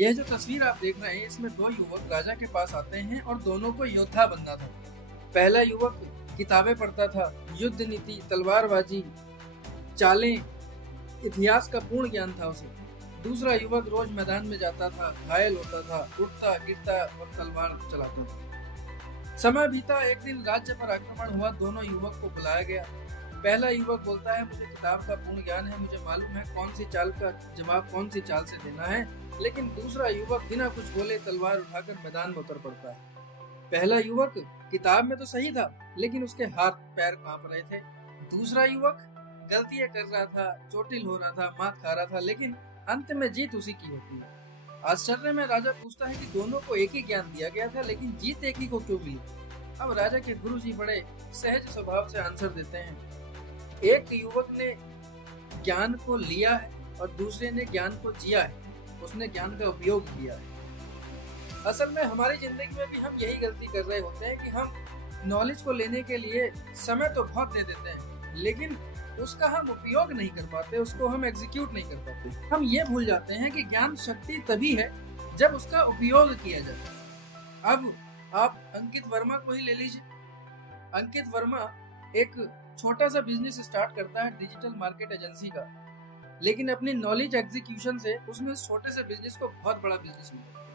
यह जो तस्वीर आप देख रहे हैं, इसमें दो युवक राजा के पास आते हैं और दोनों को योद्धा बनना था। पहला युवक किताबें पढ़ता था, युद्ध नीति, तलवारबाजी, चालें, इतिहास का पूर्ण ज्ञान था उसे। दूसरा युवक रोज मैदान में जाता था, घायल होता था, उठता गिरता और तलवार चलाता था। समय बीता, एक दिन राज्य पर आक्रमण हुआ, दोनों युवक को बुलाया गया। पहला युवक बोलता है, मुझे किताब का पूर्ण ज्ञान है, मुझे मालूम है कौन सी चाल का जवाब कौन सी चाल से देना है। लेकिन दूसरा युवक बिना कुछ बोले तलवार उठाकर मैदान में उतर पड़ता है। पहला युवक किताब में तो सही था, लेकिन उसके हाथ पैर कांप रहे थे। दूसरा युवक गलतियां कर रहा था, चोटिल हो रहा था, मात खा रहा था, लेकिन अंत में जीत उसी की होती है। आश्चर्य में राजा पूछता है कि दोनों को एक ही ज्ञान दिया गया था, लेकिन जीत एक ही को क्यों मिली। अब राजा के गुरुजी बड़े सहज स्वभाव से आंसर देते हैं। एक युवक ने ज्ञान को लिया है और दूसरे ने ज्ञान को जिया है, उसने ज्ञान का उपयोग किया है। असल में हमारी जिंदगी में भी हम यही गलती कर रहे होते हैं कि हम नॉलेज को लेने के लिए समय तो बहुत दे देते हैं, लेकिन उसका हम उपयोग नहीं कर पाते, उसको हम एग्जीक्यूट नहीं कर पाते। हम ये भूल जाते हैं कि ज्ञान शक्ति तभी है जब उसका उपयोग किया जाए। अब आप अंकित वर्मा को ही ले लीजिए। अंकित वर्मा एक छोटा सा बिजनेस स्टार्ट करता है, डिजिटल मार्केट एजेंसी का, लेकिन अपनी नॉलेज एग्जीक्यूशन से उसने उस छोटे से बिजनेस को बहुत बड़ा बिजनेस मिला।